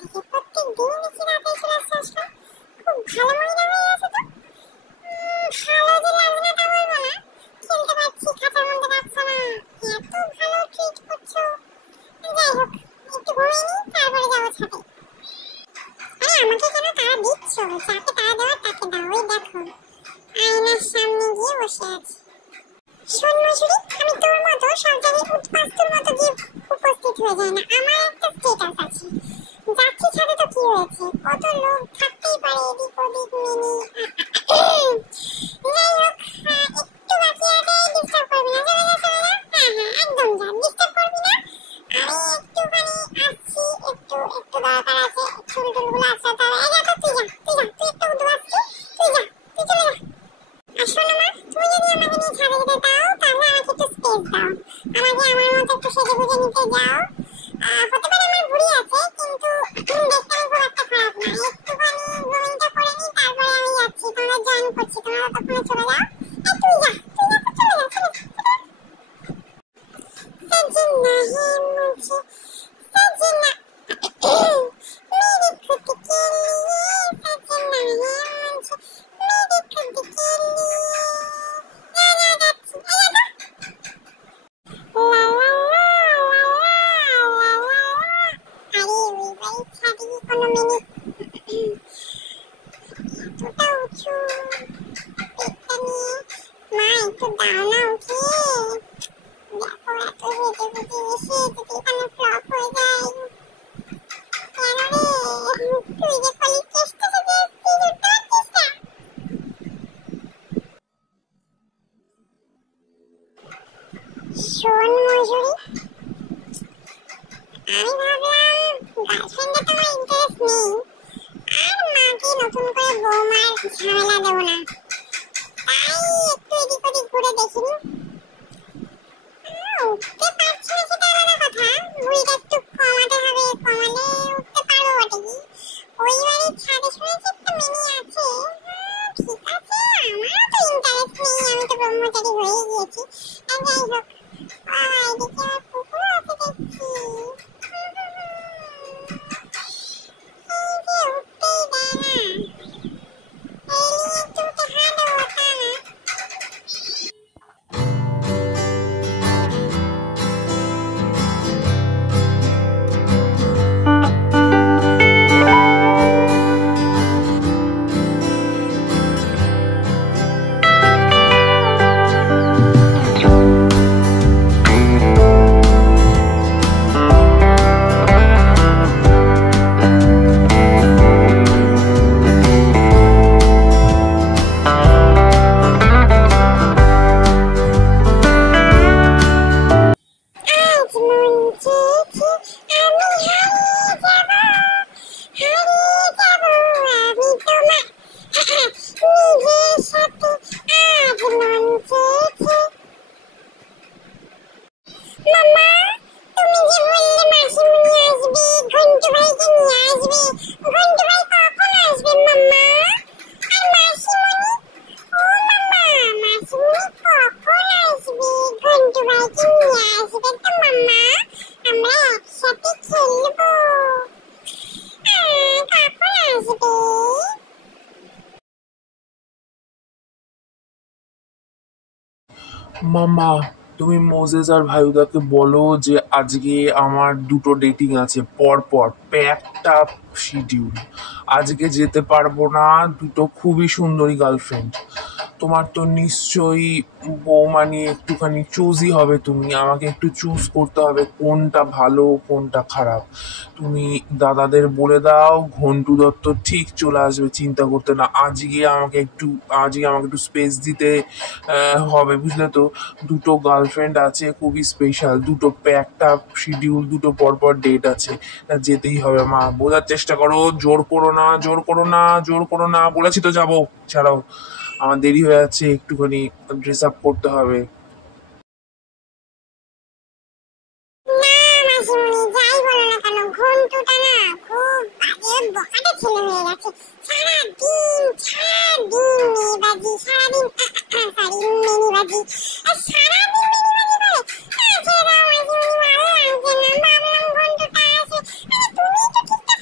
থেকে প্রত্যেক দিন দেখি রাতে চলে আসছে। খুব ভালো মহিলা হয়ে আছে তো। ভালো যে লাগছে তা বলবো না, খেলতে পারছি, খাতার মধ্যে রাখছো না, এত ভালো ট্রিট করছো। যাই হোক, একটু ঘুমিয়ে নিই, তারপরে যাবো ছাদে। আরে আমাকে কেন তাড়া দিচ্ছ? যাকে তাড়া দেওয়ার তাকে দাও। ওই দেখো আয়নার সামনে গিয়ে বসে আছি। শোন মজুরি, আমি তোর মতো সব জায়গায় উৎপাস্তুর মতো গিয়ে উপস্থিত হয়ে যায় না। আমার একটা স্টেটাস আছে। যাচ্ছি ছাদে তো কি হয়েছে, কত লোক থাকতেই পারে এদিক ওদিক মিনি। যাই হোক, একটু বাকি আছে, ডিস্টার্ব করবি না। চলে যা চলে যা, হ্যাঁ একদম যা, ডিস্টার্ব করবি না। আমি একটুখানি আসছি, একটু দরকার আছে, চুল টুলগুলো আসাতে হবে। এই যা, তুই একটু উঠে আসছি, তুই যা, তুই চলে যা। আর শোনো মা, তুমি যদি আমাকে নিয়ে ছাদে যেতে দাও তাহলে আমাকে একটু স্পেস দাও। আমাকে আমার মতো একটু সেজে গুজে নিতে যাও। হতে পারে আমার ভুড়ি আছে, কিন্তু দেখতে আমি খুব একটা খারাপ না। একটুখানি গ্রুমিংটা করে নিই, তারপরে আমি যাচ্ছি। তোমরা জয়েন করছি, তোমরা তখন চলে যাও। তুই যা, চলে যা। सजना है मुझे सजना मेरे खुद के लिए, सजना है मुझे मेरे खुद के लिए। ला ला जाती ला ला अरे वही वही छाती की कोनो मिनट टूटा उठो पेट में माँ तो दाना उठे। দেখো এত হেঁটে হেঁটে এসে যদি এখানে ফ্লপ হয়ে যায়। কেন রে, তুই যে কলি চেষ্টা সেজে এসছিস, উঠতে পারছিস না? শোন মজুরি, আমি ভাবলাম গার্লফ্রেন্ডে তোমার ইন্টারেস্ট নেই, আর মাকে নতুন করে বৌমার ঝামেলা দেবো না, তাই একটু এদিক ওদিক ঘুরে দেখিনি। উঠতে পারছি না সেটা আলাদা কথা, ভুঁড়িটা একটু কমাতে হবে, কমালে উঠতে পারবো বটে। কি ওই বাড়ির ছাদে শুনেছি একটা মিনি আছে। ঠিক আছে, আমারও তো ইন্টারেস্ট নেই, আমি তো ব্রহ্মচারী হয়ে গিয়েছি। আর যাই হোক, এদিকে আমার পুকুরও আছে দেখছি। এই যে উঠতেই দেয় না, এই নিয়ে একটু উঠে হাঁটবো তা না। মামা, তুমি মোজেস আর ভাইদাকে বলো যে আজকে আমার দুটো ডেটিং আছে পর পর, প্যাকড আপ শিডিউল। আজকে যেতে পারবো না, দুটো খুবই সুন্দরী গার্লফ্রেন্ড। তোমার তো নিশ্চয়ই বৌমা নিয়ে একটুখানি চুজই হবে, তুমি আমাকে একটু চুজ করতে হবে কোনটা ভালো কোনটা খারাপ। তুমি দাদাদের বলে দাও ঘন্টু দত্ত ঠিক চলে আসবে, চিন্তা করতে না। আজকে আমাকে একটু স্পেস দিতে হবে, বুঝলে তো। দুটো গার্লফ্রেন্ড আছে, খুবই স্পেশাল, দুটো প্যাকড আপ শিডিউল, দুটো পরপর ডেট আছে, যেতেই হবে। মা বোঝার চেষ্টা করো, জোর করো না, বলেছি তো যাবো। ছাড়াও, আমার দেরি হয়ে যাচ্ছে, একটুখানি ড্রেস আপ করতে হবে। ঘন্টুটা না খুব বাজে বকাটে ছেলে হয়ে গেছে। সারাদিন মেয়েবাজি, সারাদিন সরি মেনিবাজি, সারাদিন মেনিবাজি করে। ছেড়ে দাও মাঝিমণি, ভালো লাগছে না। ভাবলাম ঘন্টুটা আছে, তুমি তো ঠিকঠাক